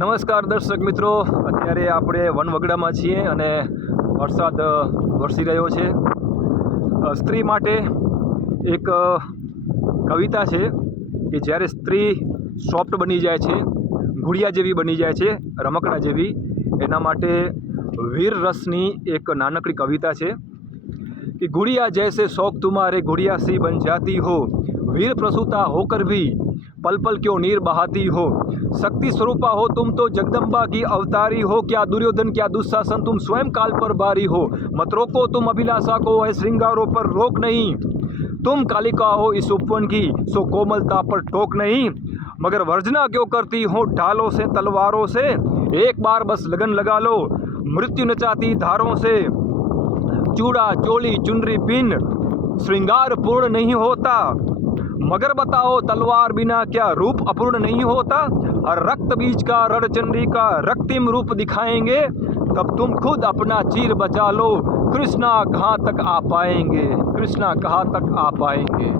નમસ્કાર દર્શક મિત્રો, અત્યારે આપણે વનવગડામાં છીએ અને વરસાદ વરસી રહ્યો છે. સ્ત્રી માટે એક કવિતા છે કે જ્યારે સ્ત્રી સોફ્ટ બની જાય છે, ગુડિયા જેવી બની જાય છે, રમકડા જેવી, એના માટે વીર રસની એક નાનકડી કવિતા છે कि गुड़िया जैसे शौक तुम्हारे गुड़िया सी बन जाती हो, वीर प्रसूता होकर भी पल पल क्यों नीर बहाती हो, शक्ति स्वरूपा हो तुम तो जगदम्बा की अवतारी हो, क्या दुर्योधन क्या दुशासन तुम स्वयं काल पर बारी हो, मत रोको तुम अभिलाषा को है श्रृंगारों पर रोक नहीं, तुम कालिका हो इस उपवन की सो कोमलता पर टोक नहीं, मगर वर्जना क्यों करती हो ढालों से तलवारों से, एक बार बस लगन लगा लो मृत्यु नचाती धारों से, चूड़ा चोली चुनरी पिन श्रृंगार पूर्ण नहीं होता, मगर बताओ तलवार बिना क्या रूप अपूर्ण नहीं होता, हर रक्त बीज का रणचंडी का रक्तिम रूप दिखाएंगे, तब तुम खुद अपना चीर बचा लो, कृष्णा कहाँ तक आ पाएंगे, कृष्णा कहाँ तक आ पाएंगे.